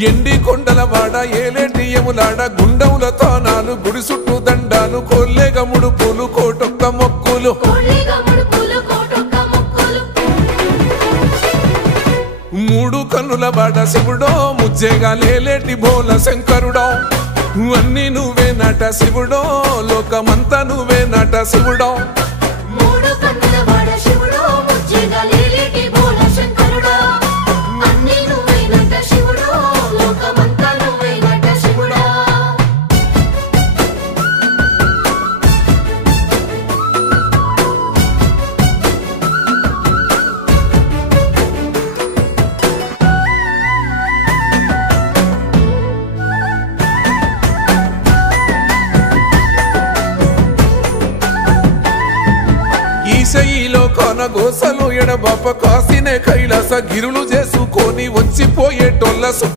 ఎండి కొండలవాడ ఏలేటి యములాడ గుండముల తానాలు గుడి చుట్టూ దండాలు కొల్లేగ ముడుపులు కోటొక్క మొక్కులు మూడు కన్నుల బాట శివుడో ముజ్జేగా లేలేటి బోల శంకరుడో అన్ని నువ్వే నట శివుడో లోకమంతా నువ్వే నట శివుడో ఈశయిలో కొన గోసలు ఎడబాప కాసినే కైలాస గిరులు చేసుకొని వచ్చిపోయేటోళ్ళ